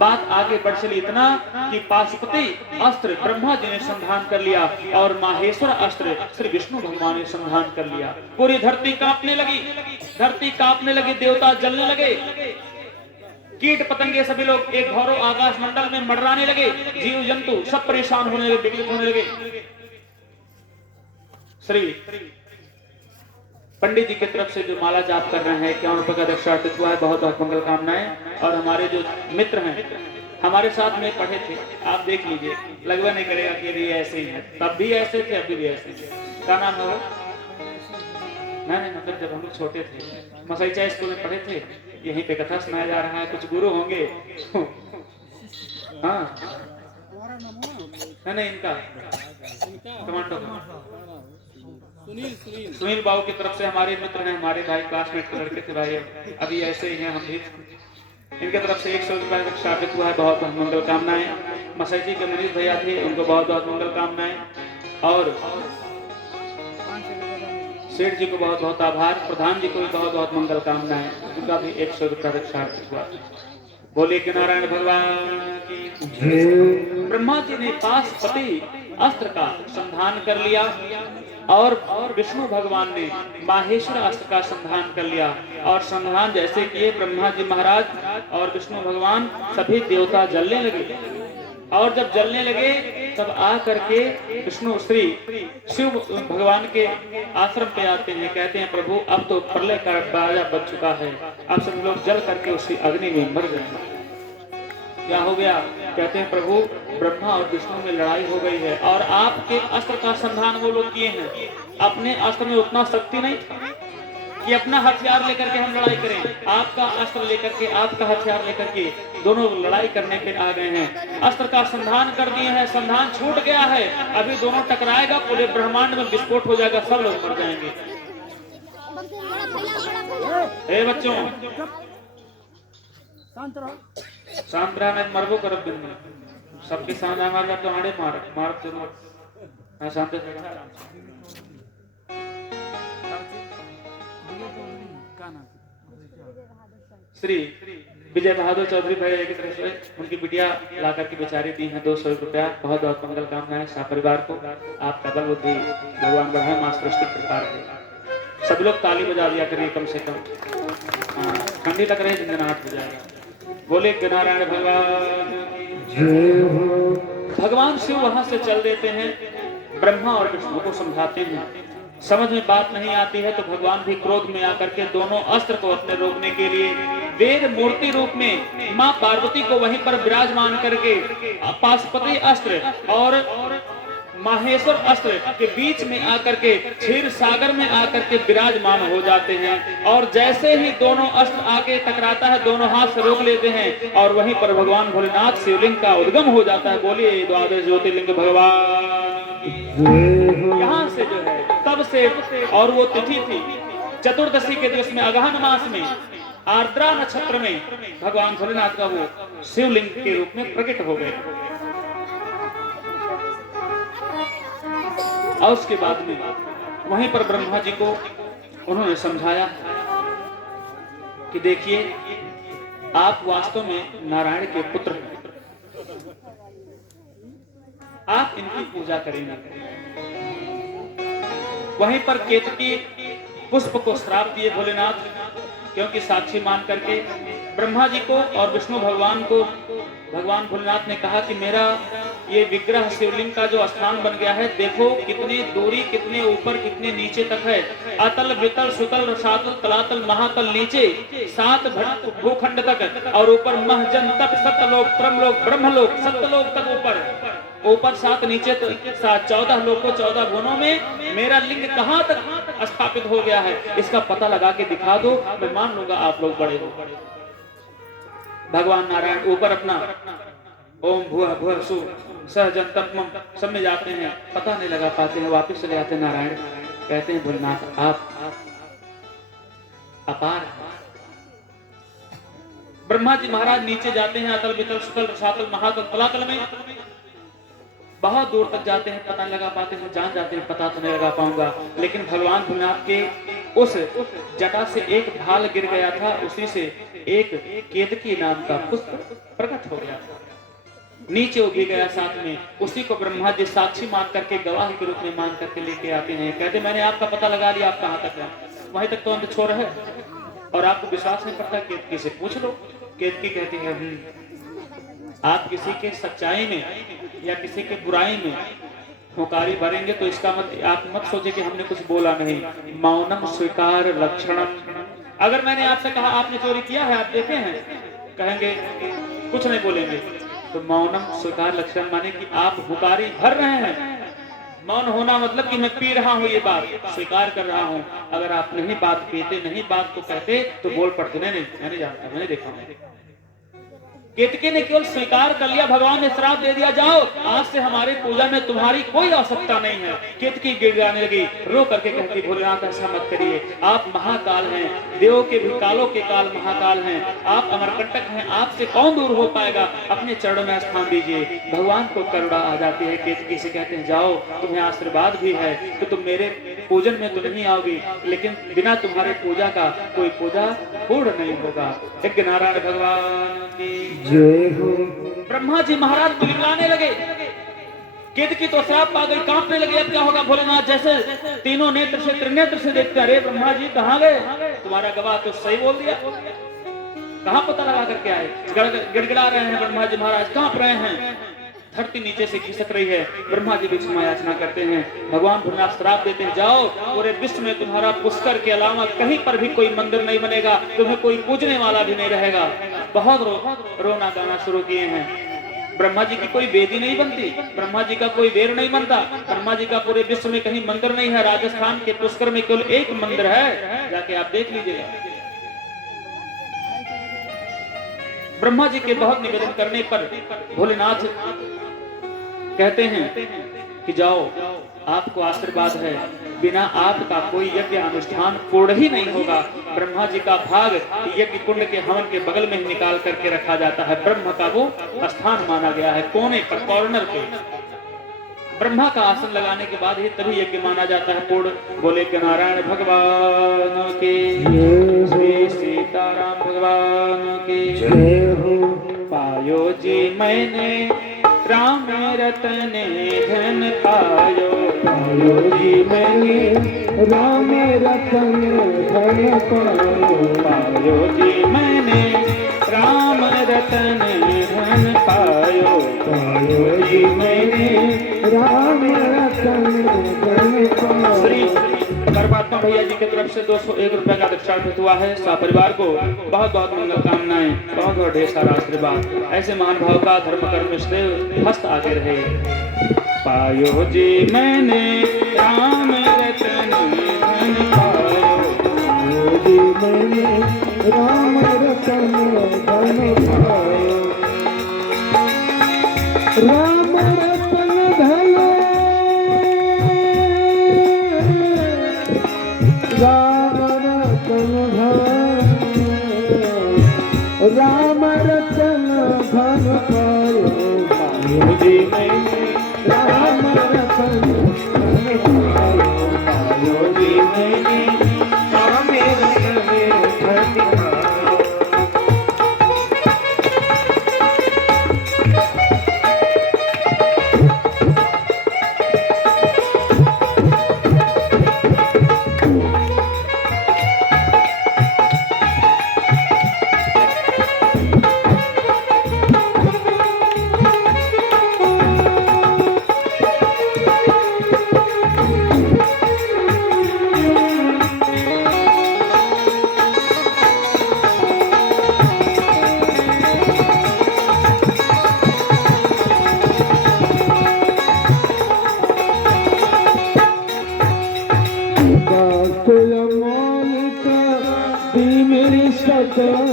बात आगे बढ़ चली इतना कि पाशुपति अस्त्र ब्रह्मा जी ने संधान कर लिया और माहेश्वर अस्त्र श्री विष्णु भगवान ने संधान कर लिया। पूरी धरती कांपने लगी, धरती कांपने लगी, देवता जलने लगे, कीट पतंगे सभी लोग एक घोरों आकाश मंडल में मंडराने लगे, जीव जंतु सब परेशान होने लगे, विकलित होने लगे। श्री पंडित जी की तरफ से जो माला जाप कर रहे हैं, 51 रुपए का दक्षिणा अर्पित हुआ है, बहुत बहुत मंगल कामनाएं। और हमारे जो मित्र हैं हमारे साथ में पढ़े थे, आप देख लीजिए, लगवा नहीं करेगा कि ये ऐसे ही है, तब भी ऐसे थे अभी भी ऐसे थे। क्या नाम है वो? नहीं, मतलब जब हम लोग छोटे थे मसईचा स्कूल में पढ़े थे, यहीं पे कथा सुनाया जा रहा है, कुछ गुरु होंगे। हाँ नहीं, इनका कमांडो सुनील बाबू की तरफ से हमारे मित्र हैं, हमारे भाई क्लासमेट के लड़के थे भाई, अभी ऐसे ही हैं हम भी। इनके तरफ से 100 रुपए का स्थापित हुआ है, बहुत बहुत मंगल कामनाएं। मसईजी के मनीष भैया थे, उनको बहुत बहुत मंगल कामनाएं। और सेठ जी को बहुत बहुत आभार, प्रधान जी को भी बहुत बहुत मंगल कामनाएं, उनका भी 100 रुपए का स्थापित हुआ। बोले कि नारायण भगवान की। ब्रह्मा जी ने पाशुपति अस्त्र का संधान कर लिया और विष्णु भगवान ने माहेश्वर अस्त्र का संधान कर लिया। और संधान जैसे किए ब्रह्मा जी महाराज और विष्णु भगवान, सभी देवता जलने लगे। और जब जलने लगे तब आ करके विष्णु श्री शिव भगवान के आश्रम पे आते हैं, कहते हैं प्रभु अब तो प्रलय का बाजा बच चुका है, अब सब लोग जल करके उसी अग्नि में मर जाएंगे। क्या हो गया? कहते हैं प्रभु ब्रह्मा और विष्णु में लड़ाई हो गई है और आपके अस्त्र का संधान वो लोग किए हैं। अपने अस्त्र में उतना शक्ति नहीं कि अपना हथियार लेकर के हम लड़ाई करें, आपका अस्त्र लेकर के, आपका हथियार लेकर के दोनों लड़ाई करने पे आ गए हैं। अस्त्र का संधान कर दिए हैं, संधान छूट गया है, अभी दोनों टकराएगा, पूरे ब्रह्मांड में विस्फोट हो जाएगा, सब लोग मर जाएंगे। हे बच्चों शांत रहा, मैं मरबो करब दिन में, सबके सामने हमारा तो आड़े मार जरूर। हाँ शांत श्री विजय बहादुर चौधरी भाई की तरफ से उनकी बिटिया ला करके बेचारी दी है 200 रुपया। बहुत बहुत मंगल कामनाएं शाह परिवार को, आपका बल बुद्धि भगवान बढ़ाए, मां सृष्टि प्रकार है। सब लोग ताली बजा दिया करिए कम से कम, ठंडी लग रही है, 8 हो जाएगा। बोले नारायण भगवान। भगवान शिव वहां से चल देते हैं, ब्रह्मा और विष्णु को समझाते हैं, समझ में बात नहीं आती है तो भगवान भी क्रोध में आकर के दोनों अस्त्र को अपने रोकने के लिए वेद मूर्ति रूप में मां पार्वती को वहीं पर विराजमान करके पाशुपति अस्त्र और माहेश्वर अस्त्र के बीच में आकर के क्षीर सागर में आकर के विराजमान हो जाते हैं। और जैसे ही दोनों अस्त्र आके टकराता है, दोनों हाथ से रोक लेते हैं और वहीं पर भगवान भोलेनाथ शिवलिंग का उद्गम हो जाता है। बोलिए द्वादश ज्योतिर्लिंग भगवान। यहाँ से जो है तब से, और वो तिथि थी चतुर्दशी के दिवस में, अगहन मास में, आर्द्रा नक्षत्र में भगवान भोलेनाथ का वो शिवलिंग के रूप में प्रकट हो गए। और उसके बाद में वहीं पर ब्रह्मा जी को उन्होंने समझाया कि देखिए आप वास्तव में नारायण के पुत्र हैं, आप इनकी पूजा करेंगे। वहीं पर केतकी पुष्प को श्राप दिए भोलेनाथ, क्योंकि साक्षी मान करके ब्रह्मा जी को और विष्णु भगवान को भगवान भोलेनाथ ने कहा कि मेरा ये विग्रह शिवलिंग का जो स्थान बन गया है, देखो कितनी दूरी, कितने ऊपर, कितने नीचे तक है। अतल वितल सुतल रसातल तलातल महातल नीचे 7 भूखंड तक, और ऊपर महजन तक सत्यलोक परमलोक ब्रह्मलोक सत्यलोक तक ऊपर 7 नीचे 14 लोकों 14 भुवनों में मेरा लिंग कहाँ तक स्थापित हो गया है, इसका पता लगा के दिखा दो, मैं मान लूंगा आप लोग बड़े हो। भगवान नारायण ऊपर अपना ओम भुवः भुवः सु सहजन तत्मम सब में जाते हैं, पता नहीं लगा पाते हैं, वापिस चले जाते हैं। नारायण कहते हैं भोलेनाथ आप अपार। ब्रह्मा जी महाराज नीचे जाते हैं, अतल वितल सुतल रसातल महातल तलातल में बहुत दूर तक जाते हैं, पता नहीं लगा पाते हैं, जान जाते हैं, पता तो नहीं लगा पाऊंगा। लेकिन भगवान भोलेनाथ के उस जटा से एक भाल गिर गया था, उसी से एक केतकी नाम का पुष्प प्रकट हो गया था, नीचे उगी गया साथ में। उसी को ब्रह्मा जी साक्षी मान करके, गवाह के रूप में मान करके लेके आते हैं। कहते मैंने आपका पता लगा लिया, आप कहां तक है, वहीं तक तो अंत छोर है और आपको विश्वास नहीं पड़ता, केतकी से पूछ लो। केतकी कहती है आप किसी के सच्चाई में या किसी के बुराई में हुंकारी भरेंगे तो इसका आप मत सोचे कि हमने कुछ बोला नहीं। मौनम स्वीकार लक्षणम, अगर मैंने आपसे कहा आपने चोरी किया है, आप देखे हैं, कहेंगे कुछ नहीं बोलेंगे, तो मौनम स्वीकार लक्षण माने कि आप हुंकारी भर रहे हैं। मौन होना मतलब कि मैं पी रहा हूं, ये बात स्वीकार कर रहा हूं। अगर आप नहीं बात पीते, नहीं बात को कहते तो बोल पड़ते, नहीं मैंने जानता, मैंने देखा। केतकी ने केवल स्वीकार कर लिया, भगवान ने श्राप दे दिया, जाओ आज से हमारे पूजा में तुम्हारी कोई आवश्यकता नहीं है। केतकी गिड़गिड़ाने लगी, रो करके कहती भोलेनाथ ऐसा मत करिए, आप महाकाल हैं, देवों के भी कालों के काल महाकाल हैं, आप अमरकंटक हैं, आपसे कौन दूर हो पाएगा, अपने चरणों में स्थान दीजिए। भगवान को करुणा आ जाती है, केतकी से कहते हैं जाओ तुम्हें आशीर्वाद भी है तो तुम मेरे पूजन में तो नहीं आओगी, लेकिन बिना तुम्हारे पूजा का कोई पूजा पूर्ण नहीं होगा। यज्ञ नारायण भगवान की जय हो। ब्रह्मा जी महाराज गिड़गिड़ाने लगे, केतकी तो श्राप पा गई, कांपने लगे, अब क्या होगा भोलेनाथ। जैसे तीनों नेत्र से त्रिनेत्र से देखते, अरे ब्रह्मा जी कहाँ गए, तुम्हारा गवाह तो सही बोल दिया, कहाँ पता लगा करके आए। गिड़गिड़ा रहे हैं ब्रह्मा जी महाराज, कांप रहे हैं, धरती नीचे से खिसक रही है। ब्रह्मा जी भी क्षमा याचना करते हैं, भगवान भोलेनाथ श्राप देते हैं, जाओ पूरे विश्व में तुम्हारा पुष्कर के अलावा कहीं पर भी कोई मंदिर नहीं बनेगा, तुम्हें कोई पूजने वाला भी नहीं रहेगा। बहुत रोना गाना शुरू किए हैं। ब्रह्मा जी की कोई वेदी नहीं बनती, ब्रह्मा जी का कोई वेर नहीं बनता, ब्रह्मा जी का पूरे विश्व में कहीं मंदिर नहीं है। राजस्थान के पुष्कर में केवल एक मंदिर है, जाके आप देख लीजिएगा। ब्रह्मा जी के बहुत निवेदन करने पर भोलेनाथ कहते हैं कि जाओ आपको आशीर्वाद है, बिना आपका कोई यज्ञ अनुष्ठान पूर्ण ही नहीं होगा। ब्रह्मा जी का भाग यज्ञ कुंड के हवन के बगल में ही निकाल करके रखा जाता है, ब्रह्म का वो स्थान माना गया है, कोने पर कॉर्नर पे ब्रह्मा का आसन लगाने के बाद ही तभी यज्ञ माना जाता है पूर्ण। बोले कि नारायण भगवान के श्री सीताराम भगवान के जय हो। पायो जी मैंने राम रतन धन पायो, पायो जी मैंने राम रतन धन पायो, पायो जी मैंने राम रतन धन पायो, पायो जी मैंने राम रतन धन पायो। श्री परमात्मा भैया जी की तरफ से 201 रुपए का दक्षिणा हुआ है। परिवार को बहुत बहुत मंगल कामनाएं, बहुत बहुत ढेर सारा आशीर्वाद। ऐसे महान भाव का धर्म कर्म से हस्त आगे रहे। पायो जी मैंने राम रतन धन पायो, पायो जी मैंने राम रतन धन पायो, राम रतन धन, राम रतन धन, राम रतन धन पायो, पायो जी मैंने राम रतन धन पायो, पायो जी मैंने राम रतन धन पायो।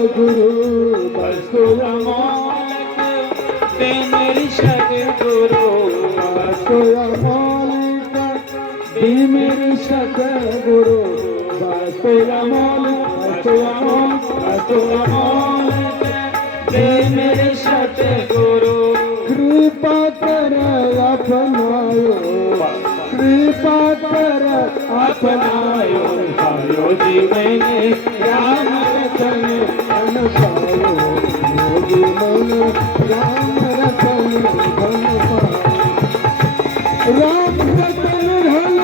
गुरु बसो अमोलक दे मेरी सतगुरु, बसो अमोलक दे मेरी सतगुरु, बसो अमोलक, बसो अमोलक दे मेरी सतगुरु। कृपा कर अपनायो, कृपा कर अपनायो, पायो योगी मैंने राम रतन धन पायो, योगी मैंने राम रतन धन पायो, राम रतन धन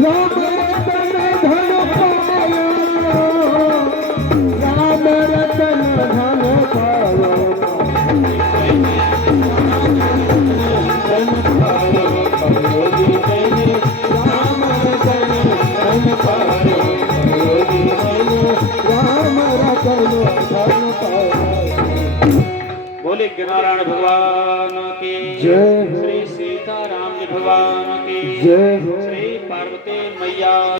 राम रतन धन पायो, राम रतन धन पायो, धन पायो, योगी मैंने राम रतन धन पायो, योगी मैंने राम रतन धन पायो। बोले कि नारायण भगवान की जय। श्री सीताराम जी भगवान की जय।